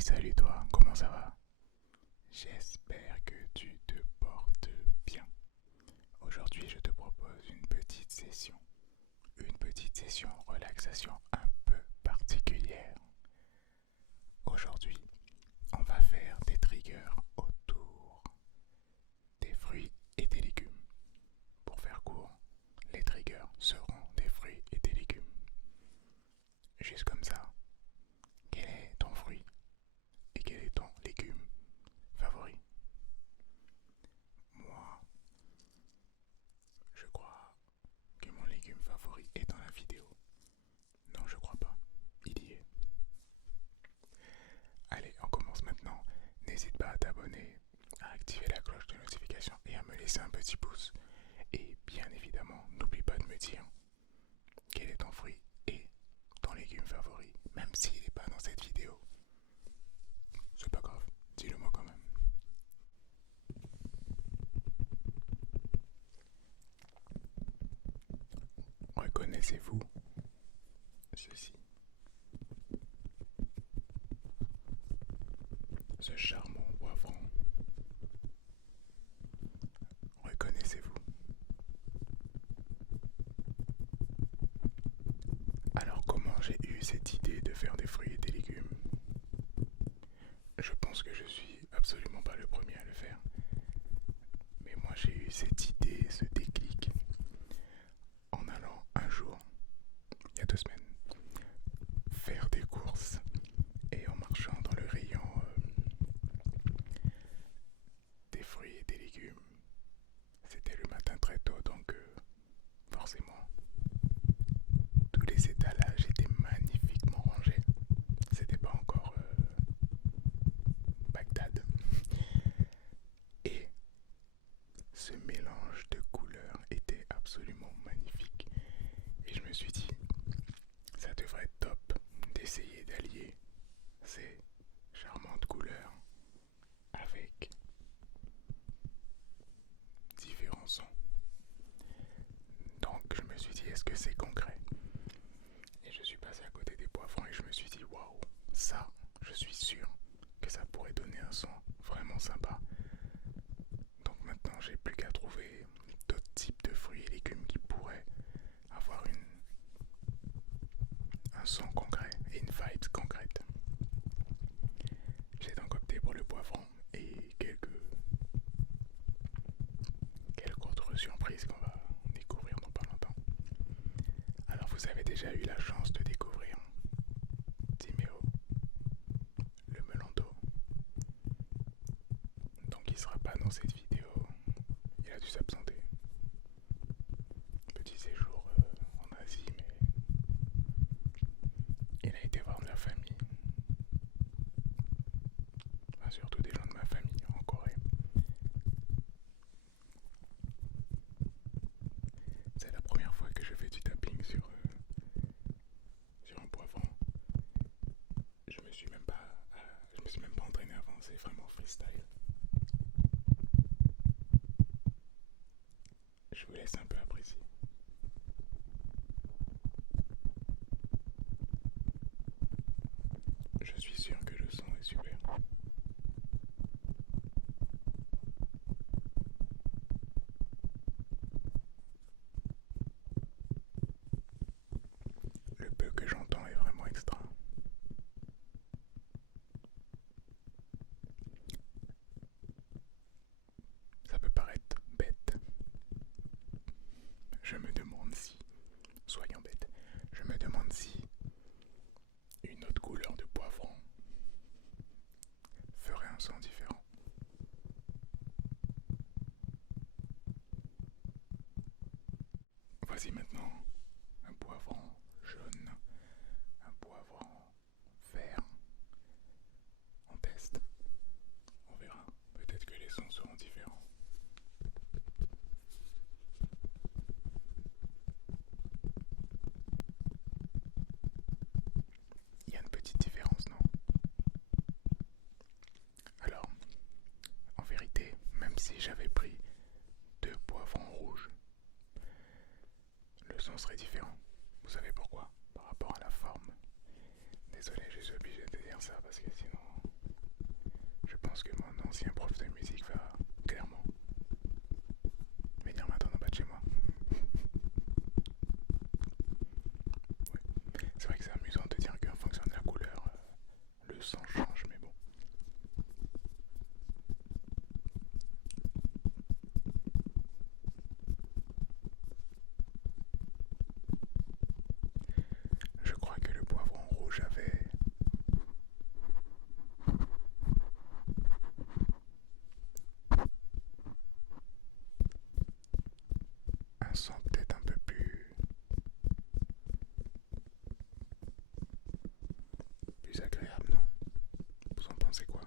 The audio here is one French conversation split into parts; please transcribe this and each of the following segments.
Hey, salut toi, comment ça va? J'espère que tu te portes bien. Aujourd'hui, je te propose une petite session relaxation un peu particulière. Aujourd'hui, on va faire des triggers autour des fruits et des légumes. Pour faire court, les triggers seront des fruits et des légumes. Juste comme ça, quel est ton fruit et quel est ton légume favori? Moi, je crois que mon légume favori est dans la vidéo. Non, je crois pas. Il y est. Allez, on commence maintenant. N'hésite pas à t'abonner, à activer la cloche de notification et à me laisser un petit pouce. Et bien évidemment, n'oublie pas de me dire quel est ton fruit et ton légume favori, même s'il n'est pas dans cette vidéo. C'est pas grave, dis-le moi quand même. Reconnaissez-vous ceci? Ce charmant poivron. Reconnaissez-vous? Alors comment j'ai eu cette idée de faire des fruits et des légumes? Je pense que je suis absolument pas le premier à le faire. Mais moi j'ai eu cette idée, ce déclic, en allant un jour, il y a 2 semaines, faire des courses et en marchant dans le rayon des fruits et des légumes. C'était le matin très tôt, donc forcément tous les étalages étaient magnifiquement rangés. C'était pas encore Bagdad. Et ce mélange de couleurs était absolument magnifique. Et je me suis dit, ça devrait être top d'essayer d'allier ces charmantes couleurs avec différents sons. Donc je me suis dit, est-ce que c'est concret? Et je suis passé à côté des poivrons et je me suis dit, waouh, ça, je suis sûr que ça pourrait donner un son vraiment sympa. Donc maintenant, j'ai plus qu'à trouver d'autres types de fruits et légumes qui pourraient avoir un son concret et une vibe concrète. J'ai donc opté pour le poivron et quelques autres surprises qu'on va découvrir dans pas longtemps. Alors vous avez déjà eu la chance de découvrir Timéo, le melon d'eau. Donc il sera pas dans cette vidéo, il a dû s'absenter. Petit séjour en Asie, mais il a été voir de la famille. Enfin, surtout des gens de ma famille en Corée. C'est la première fois que je fais du tapping sur un poivron. Je me suis même pas entraîné avant, c'est vraiment freestyle. Je vous laisse un peu apprécier. Je suis sûr que le son est super. Le peu que j'entends est vraiment extra. Ça peut paraître bête. Je me demande si, soyons bêtes, je me demande si une autre couleur de poivron ferait un son différent. Voici maintenant un poivron jaune, un poivron vert. On teste, on verra. Peut-être que les sons seront différents. Il y a une petite différence, non? Alors, en vérité, même si j'avais pris 2 poivrons rouges, le son serait différent. Vous savez pourquoi? Par rapport à la forme. Désolé, je suis obligé de dire ça parce que sinon si un prof de musique va clairement venir m'attendre en bas de chez moi. Ouais. C'est vrai que c'est amusant de dire qu'en fonction de la couleur, le son change, mais bon. Je crois que le poivron rouge avait un son peut-être un peu plus agréable, non? Vous en pensez quoi?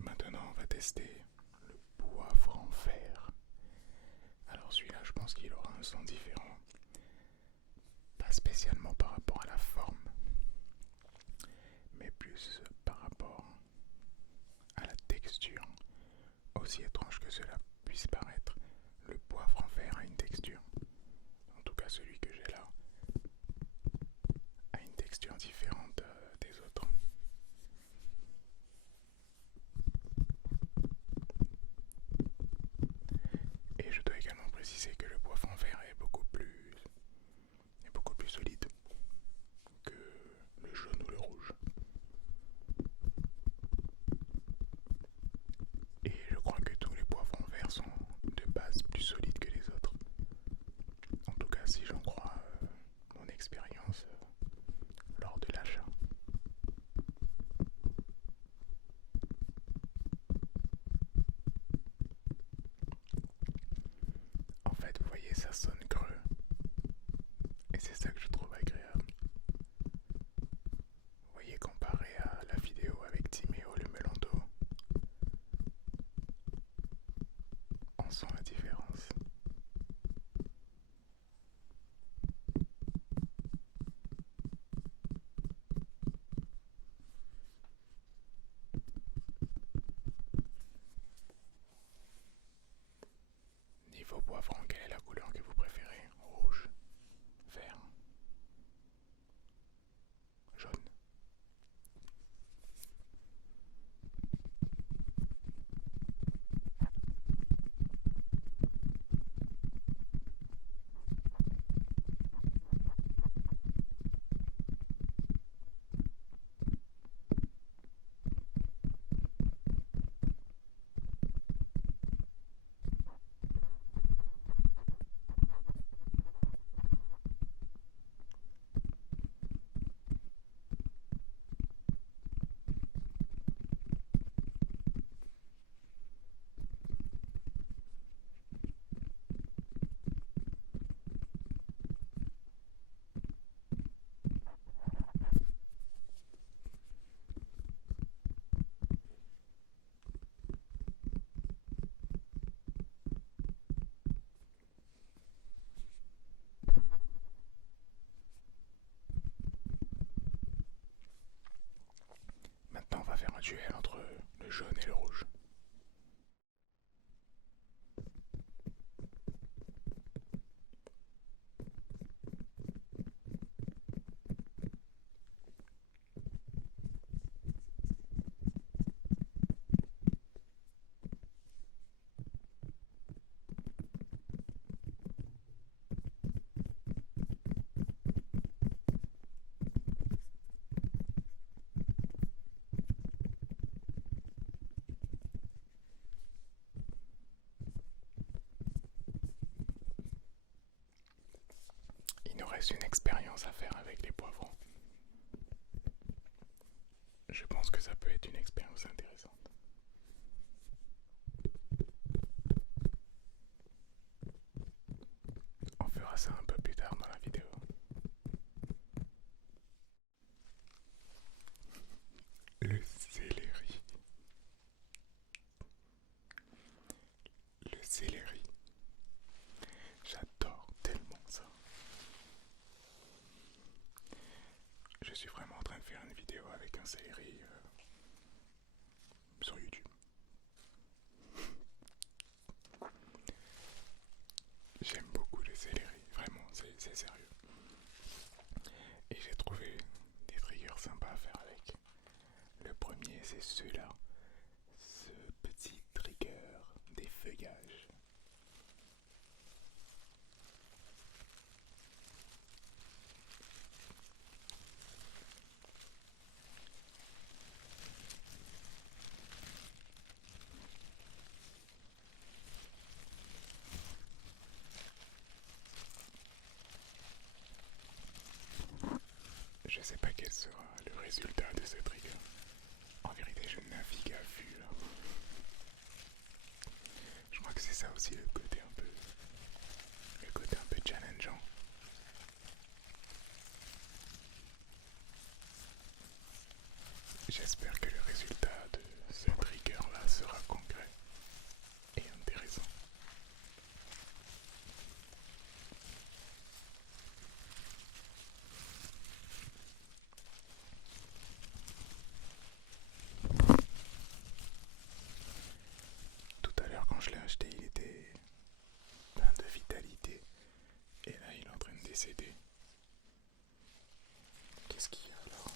Maintenant, on va tester le poivre en fer. Alors celui-là, je pense qu'il aura un son différent. Pas spécialement par rapport à la forme, mais plus par rapport à la texture. Aussi étrange que cela puisse paraître, le poivre en fer a une texture. En tout cas, celui que j'ai là a une texture différente des autres. Et je dois également préciser que le poivre en fer est beaucoup plus solide que le jaune ou le rouge. Et je crois que tous les poivrons verts sont de base plus solides que les autres. En tout cas, si j'en crois mon expérience lors de l'achat. En fait, vous voyez, ça sonne creux. Et c'est ça que je trouve agréable. Vous voyez, comparé à la vidéo avec Timéo le melon d'eau, on sent la différence. Niveau poivron, quelle est la couleur que vous préférez? Rouge, vert, jaune? Maintenant, on va faire un duel entre le jaune et le rouge. Il nous reste une expérience à faire avec les poivrons. Je pense que ça peut être une expérience intéressante. On fera ça un peu plus tard dans la vidéo. Le céleri. Le céleri. J'adore tellement ça. Je suis vraiment en train de faire une vidéo avec un céleri sur YouTube. dégage. Je sais pas quel sera le résultat de ce trigger. En vérité, je navigue à vue là. Je crois que c'est ça aussi le côté un peu challengeant. J'espère que le résultat de ce trigger là sera concret et intéressant. Tout à l'heure quand je l'ai acheté, il était plein de vitalité et là il est en train de décéder. Qu'est-ce qu'il y a alors?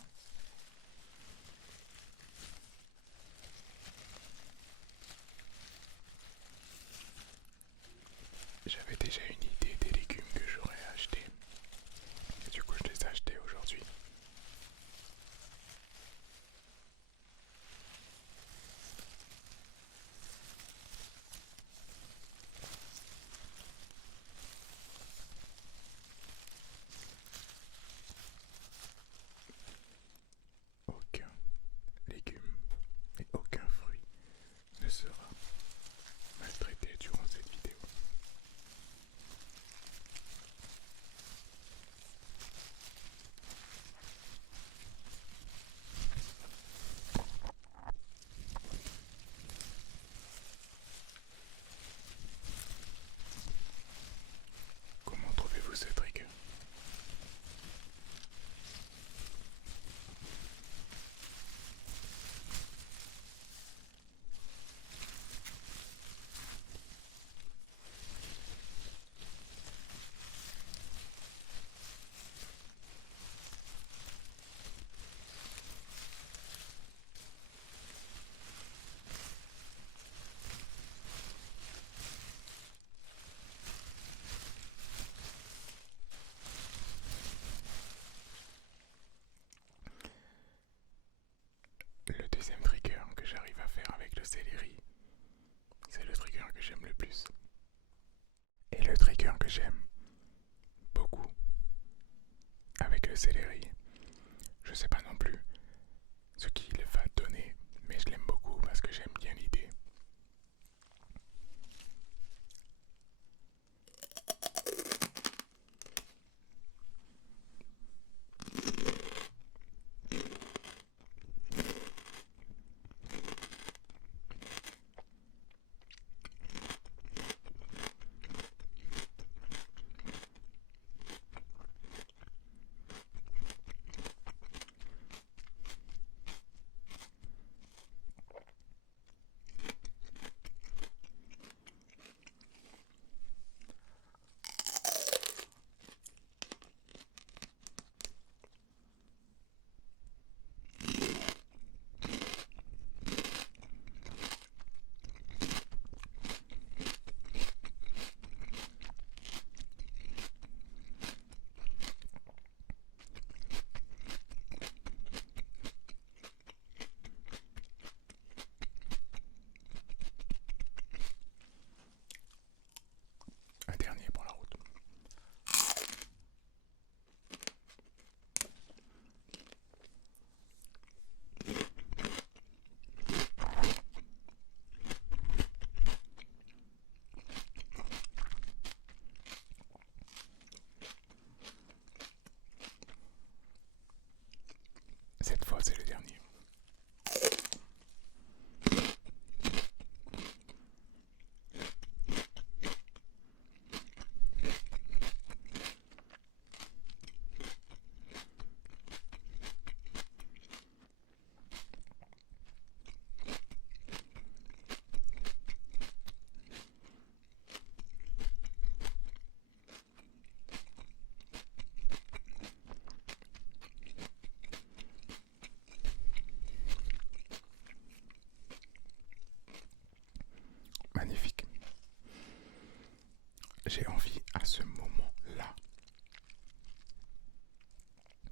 j'ai envie à ce moment-là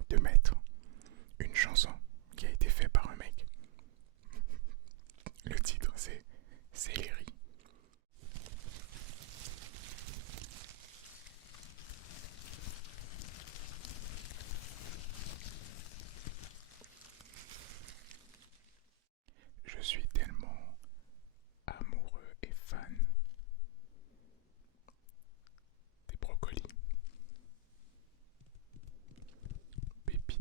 de mettre une chanson qui a été faite par un mec. Le titre c'est Céleri. Je suis tellement amoureux et fan des brocolis. Pépites.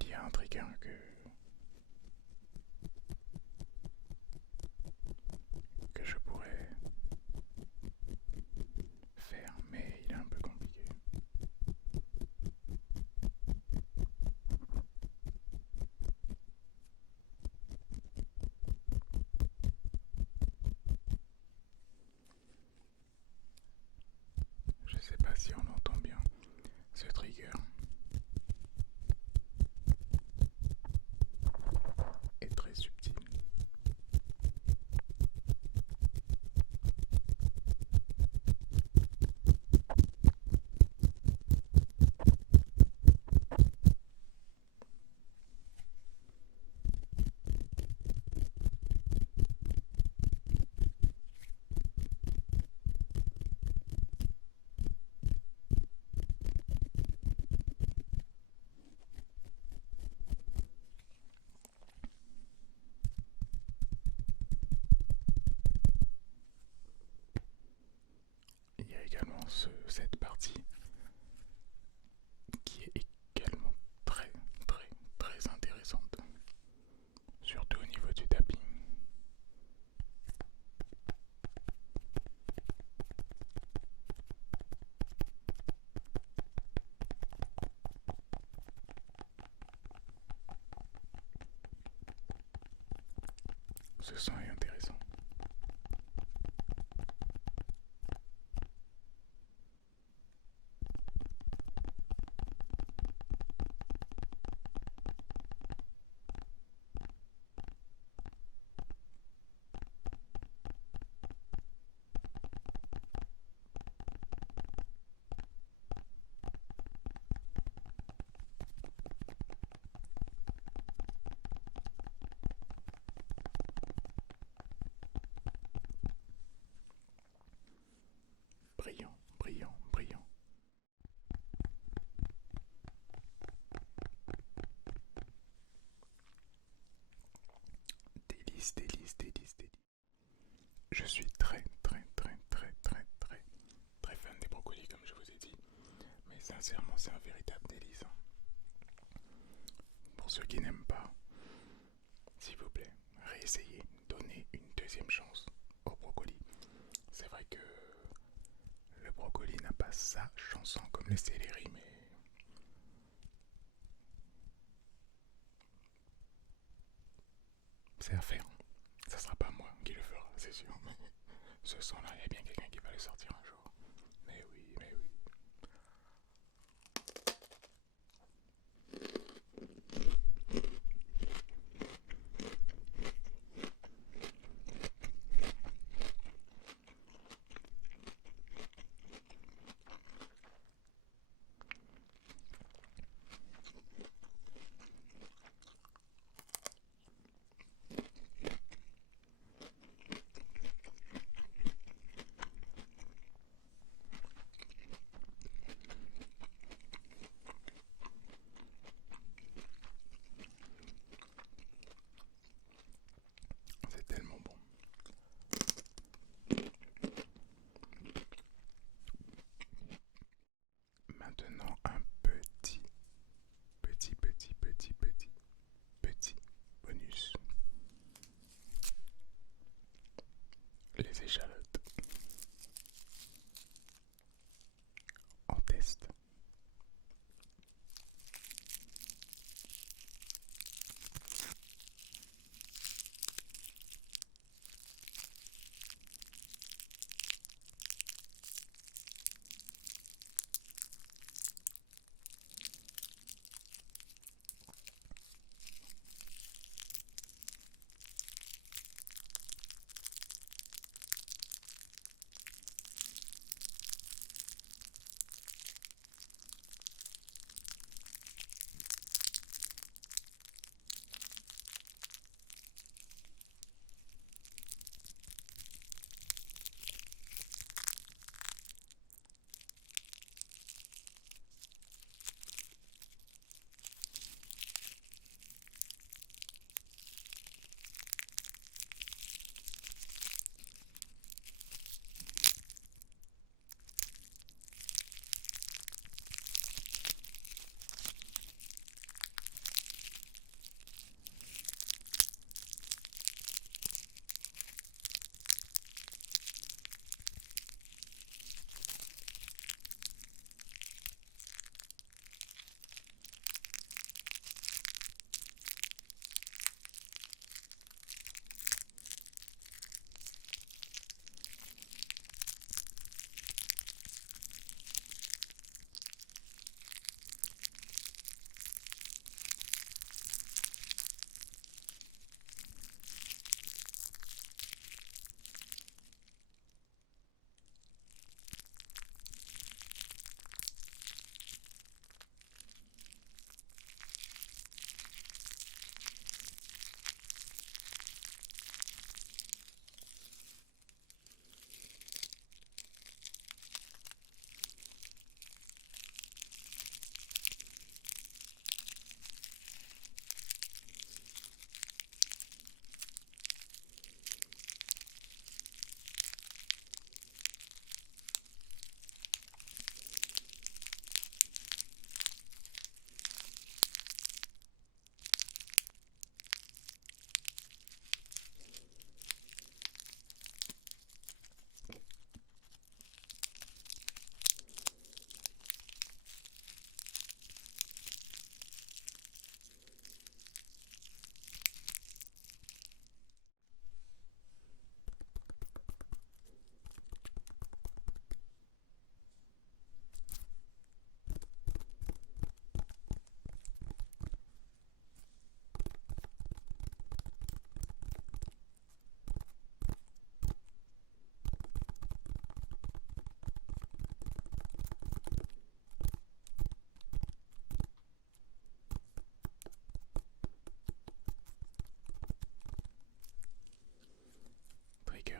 Il y a un trigger que je pourrais faire, mais il est un peu compliqué. Je sais pas si on entend bien ce trigger. Est très subtil. Il y a également cette partie qui est également très très très intéressante, surtout au niveau du tapping. Ce son est intéressant. Brillant, brillant, brillant. Délice, délice, délice, délice. Je suis très, très, très, très, très, très, très fan des brocolis, comme je vous ai dit. Mais sincèrement, c'est un véritable délice. Pour ceux qui n'aiment pas, s'il vous plaît, réessayez, donnez une deuxième chance au brocoli. C'est vrai que le brocoli n'a pas sa chanson comme les céleri, mais c'est à faire. Ça sera pas moi qui le fera, c'est sûr. Mais ce son-là, il y a bien quelqu'un qui va le sortir un jour. Mais oui, mais oui.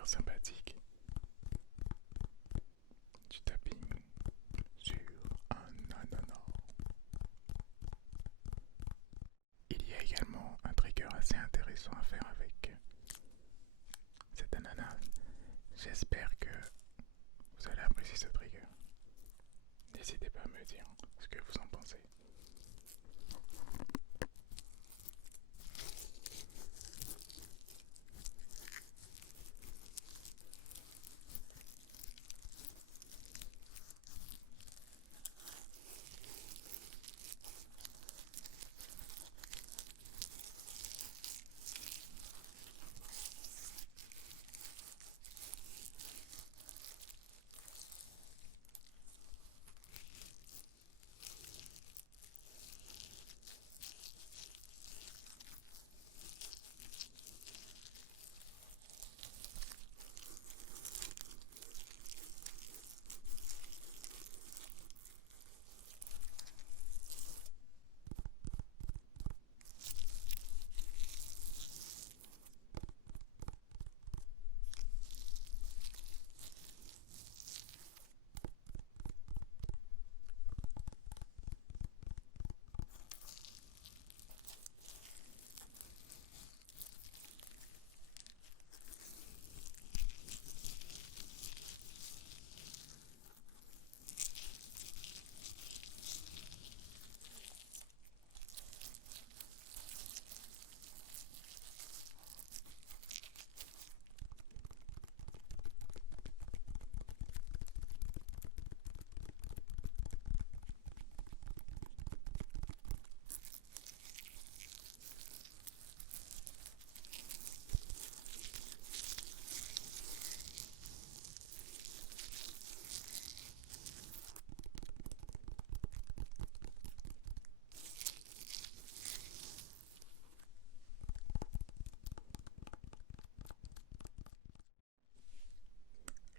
sympathique du tapping sur un ananas. Il y a également un trigger assez intéressant à faire avec cet ananas. J'espère que vous allez apprécier ce trigger. N'hésitez pas à me dire ce que vous en pensez.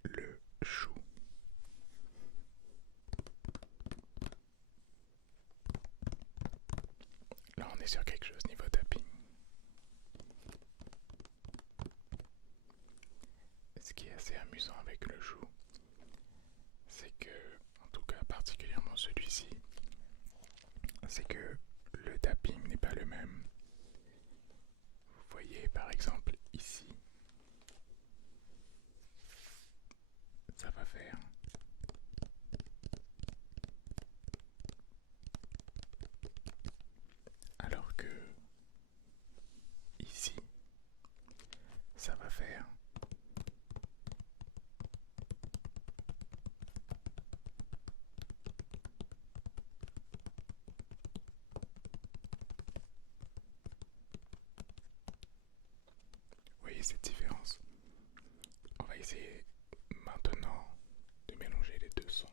Le chou. Là on est sur quelque chose niveau tapping. Ce qui est assez amusant avec le chou, c'est que, en tout cas particulièrement celui-ci, c'est que le tapping n'est pas le même. Vous voyez par exemple ici, ça va faire alors que ici, ça va faire vous voyez cette différence? On va essayer maintenant de mélanger les deux sons,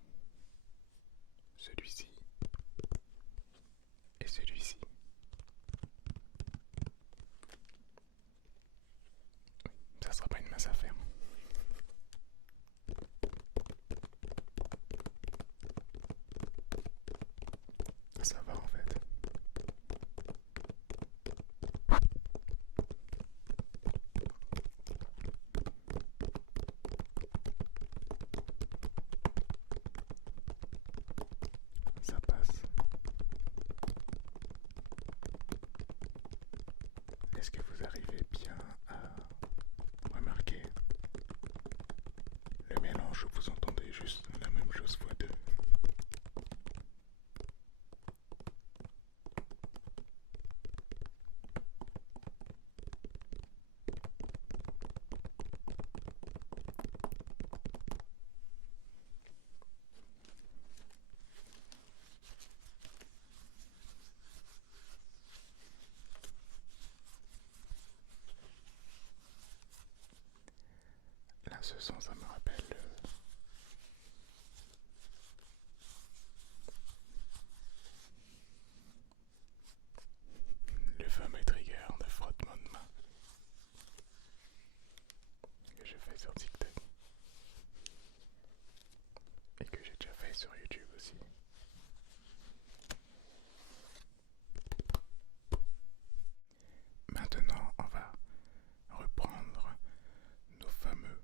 celui-ci et celui-ci. Ça sera pas une mince affaire. Ça va en fait. Ça passe. Est-ce que vous arrivez bien à remarquer le mélange où vous entendez juste la même chose fois deux? Là, ce son, ça me rappelle le fameux trigger de frottement de main que je fais sur TikTok et que j'ai déjà fait sur YouTube aussi. Maintenant, on va reprendre nos fameux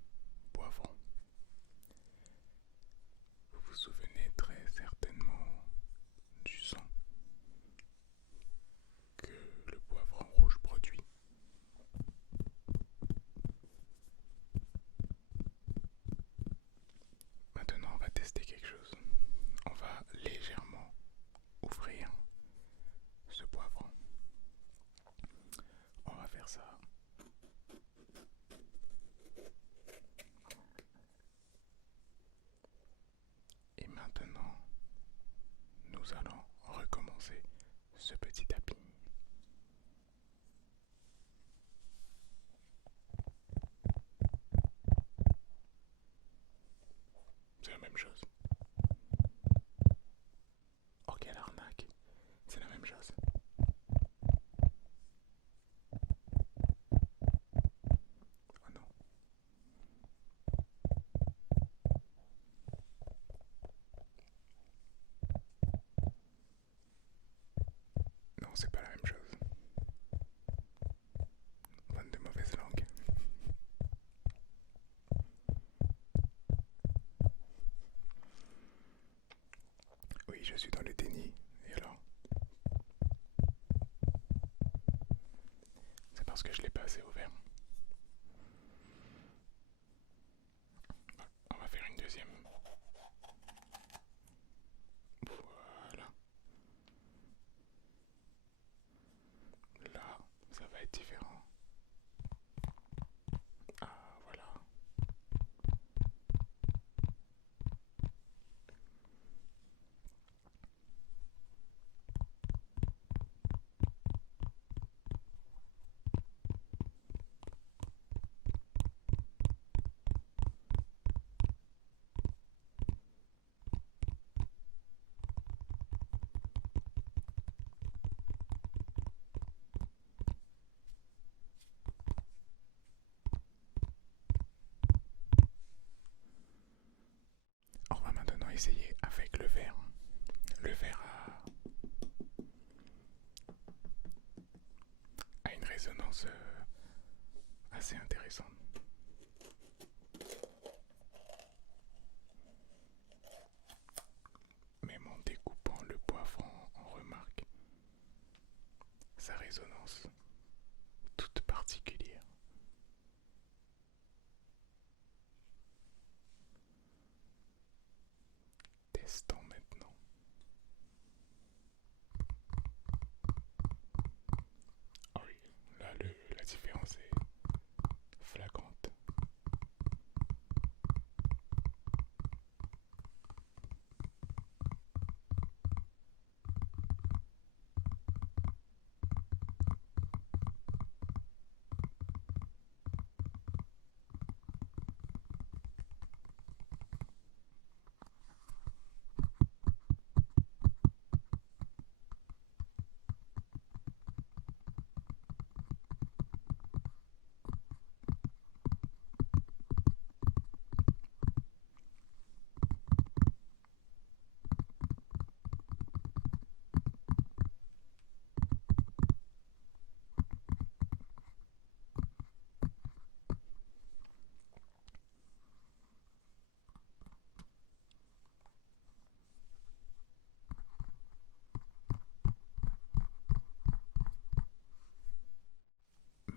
c'est pas la même chose. Bonne de mauvaise langue. Oui, je suis dans le déni. Et alors? C'est parce que je l'ai pas assez ouvert. On va faire une deuxième. Voilà. Là, ça va être différent. Ah, voilà. On va maintenant essayer avec le verre. Le verre a une résonance assez intéressante. Même en découpant le poivron, on remarque sa résonance toute particulière. Testons maintenant. Ah oui, là la différence est flagrante.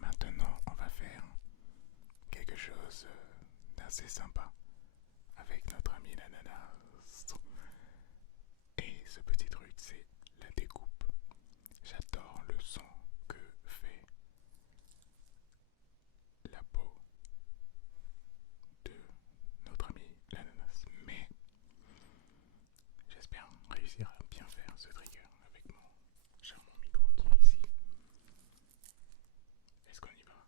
Maintenant, on va faire quelque chose d'assez sympa avec notre ami l'ananas. Et ce petit truc, c'est la découpe. J'adore le son que fait la peau de notre ami l'ananas. Mais j'espère réussir à bien faire ce trigger avec mon charmant micro qui est ici. Est-ce qu'on y va?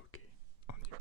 Ok, on y va.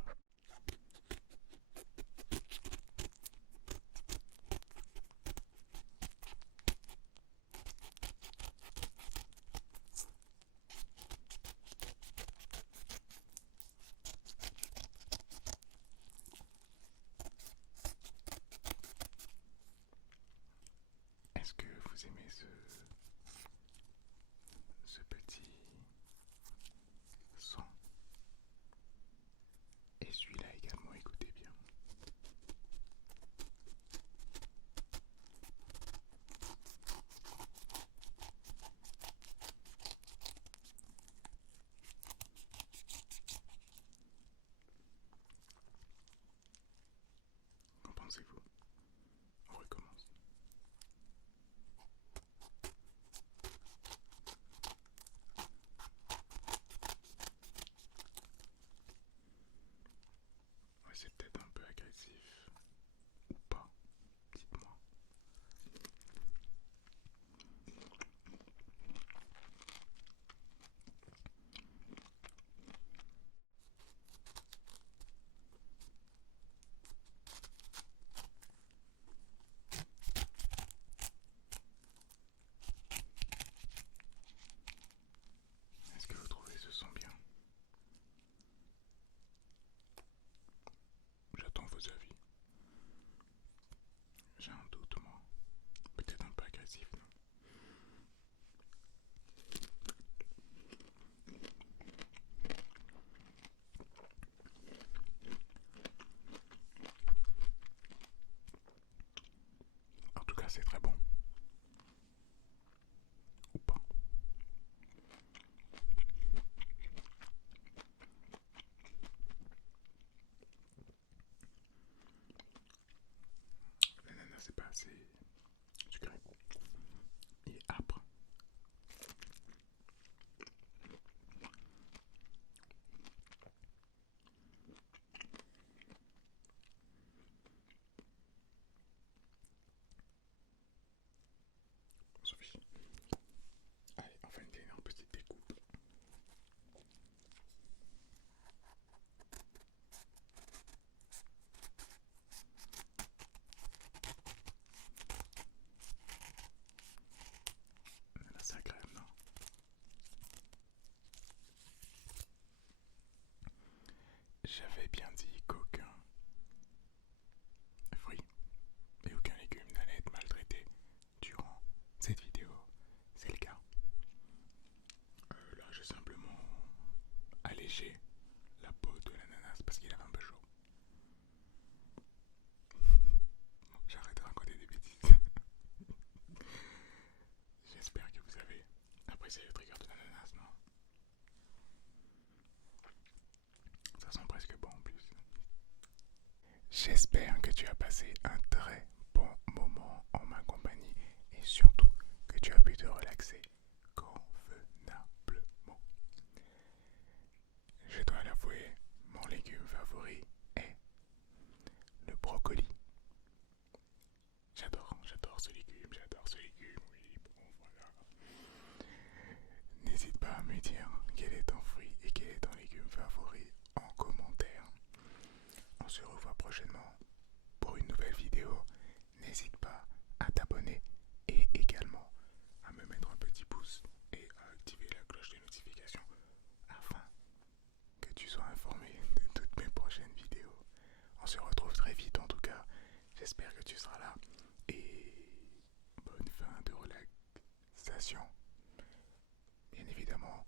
c'est très bon. Ou pas. L'ananas, c'est pas assez sucré. Il est âpre. Sophie. Allez, on fait une dernière petite découpe. Là, c'est agréable, non? J'avais bien dit qu'aucun fruit et aucun légume n'allait être maltraité durant cette vidéo. C'est le cas. Là, j'ai simplement allégé la peau de l'ananas parce qu'il avait un peu chaud. Bon, j'arrête de raconter des bêtises. J'espère que vous avez apprécié le trigger de l'ananas, non? Ça sent presque bon en plus. J'espère que tu as passé un très bon moment en ma compagnie et surtout que tu as pu te relaxer convenablement. Je dois l'avouer, mon légume favori est le brocoli. J'adore ce légume, oui, bon voilà. N'hésite pas à me dire quel est ton fruit et quel est ton légume favori en commentaire. On se revoit prochainement pour une nouvelle vidéo. N'hésite pas à t'abonner et également à me mettre un petit pouce et à activer la cloche de notification afin que tu sois informé de toutes mes prochaines vidéos. On se retrouve très vite en tout cas. J'espère que tu seras là et bonne fin de relaxation. Bien évidemment,